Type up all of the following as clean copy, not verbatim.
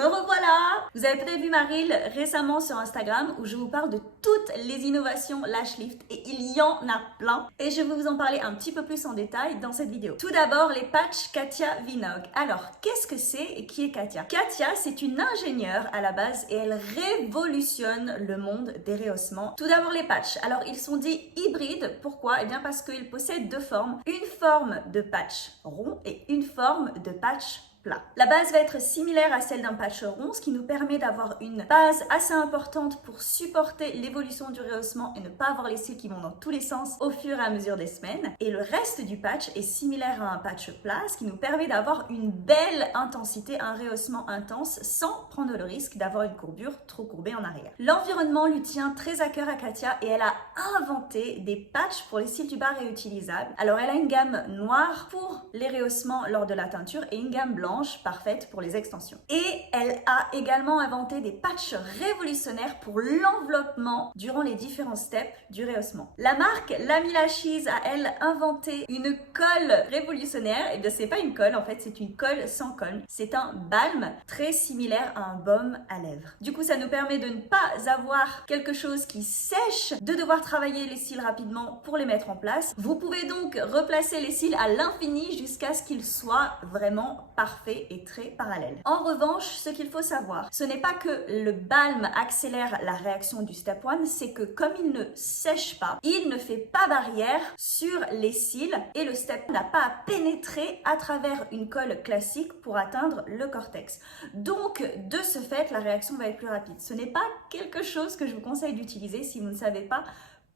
Me revoilà! Vous avez peut-être vu ma reel récemment sur Instagram où je vous parle de toutes les innovations Lash Lift et il y en a plein. Et je vais vous en parler un petit peu plus en détail dans cette vidéo. Tout d'abord, les patchs Katia Vinogue. Alors, qu'est-ce que c'est et qui est Katia? Katia, c'est une ingénieure à la base et elle révolutionne le monde des rehaussements. Tout d'abord, les patchs. Alors, ils sont dits hybrides. Pourquoi? Eh bien, parce qu'ils possèdent deux formes. Une forme de patch rond et une forme de patch plat. La base va être similaire à celle d'un patch rond, ce qui nous permet d'avoir une base assez importante pour supporter l'évolution du rehaussement et ne pas avoir les cils qui vont dans tous les sens au fur et à mesure des semaines. Et le reste du patch est similaire à un patch plat, ce qui nous permet d'avoir une belle intensité, un rehaussement intense sans prendre le risque d'avoir une courbure trop courbée en arrière. L'environnement lui tient très à cœur à Katia et elle a inventé des patchs pour les cils du bas réutilisables. Alors elle a une gamme noire pour les rehaussements lors de la teinture et une gamme blanche parfaite pour les extensions. Et elle a également inventé des patchs révolutionnaires pour l'enveloppement durant les différents steps du rehaussement. La marque Lamy Lashes a elle inventé une colle révolutionnaire. Et bien c'est pas une colle en fait, c'est une colle sans colle. C'est un balm très similaire à un baume à lèvres. Du coup ça nous permet de ne pas avoir quelque chose qui sèche, de devoir travailler les cils rapidement pour les mettre en place. Vous pouvez donc replacer les cils à l'infini jusqu'à ce qu'ils soient vraiment parfaits et très parallèle. En revanche, ce qu'il faut savoir, ce n'est pas que le balm accélère la réaction du step 1, c'est que comme il ne sèche pas, il ne fait pas barrière sur les cils et le step n'a pas à pénétrer à travers une colle classique pour atteindre le cortex. Donc, de ce fait, la réaction va être plus rapide. Ce n'est pas quelque chose que je vous conseille d'utiliser si vous ne savez pas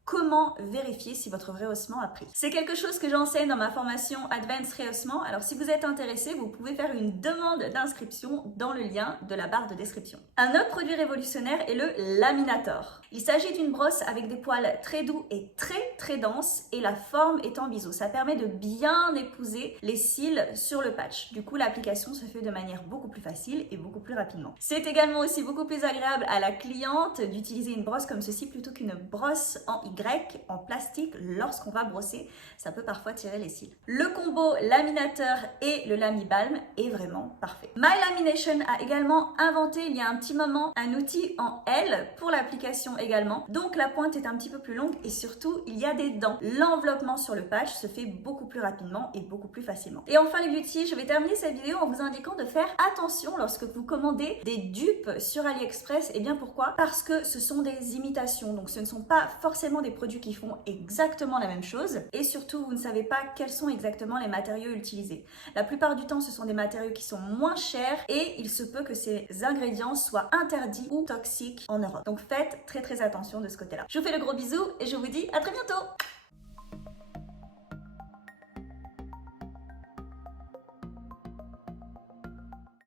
comment vérifier si votre rehaussement a pris. C'est quelque chose que j'enseigne dans ma formation Advanced Rehaussement. Alors si vous êtes intéressé, vous pouvez faire une demande d'inscription dans le lien de la barre de description. Un autre produit révolutionnaire est le Laminator. Il s'agit d'une brosse avec des poils très doux et très denses et la forme est en biseau. Ça permet de bien épouser les cils sur le patch. Du coup, l'application se fait de manière beaucoup plus facile et beaucoup plus rapidement. C'est également aussi beaucoup plus agréable à la cliente d'utiliser une brosse comme ceci plutôt qu'une brosse en en plastique lorsqu'on va brosser, ça peut parfois tirer les cils. Le combo laminateur et le Lamy Balm est vraiment parfait. My Lamination a également inventé il y a un petit moment un outil en L pour l'application également. Donc la pointe est un petit peu plus longue et surtout il y a des dents. L'enveloppement sur le patch se fait beaucoup plus rapidement et beaucoup plus facilement. Et enfin les beauty, je vais terminer cette vidéo en vous indiquant de faire attention lorsque vous commandez des dupes sur AliExpress. Et bien pourquoi? Parce que ce sont des imitations, donc ce ne sont pas forcément des produits qui font exactement la même chose et surtout vous ne savez pas quels sont exactement les matériaux utilisés. La plupart du temps ce sont des matériaux qui sont moins chers et il se peut que ces ingrédients soient interdits ou toxiques en Europe. Donc faites très attention de ce côté-là. Je vous fais le gros bisou et je vous dis à très bientôt.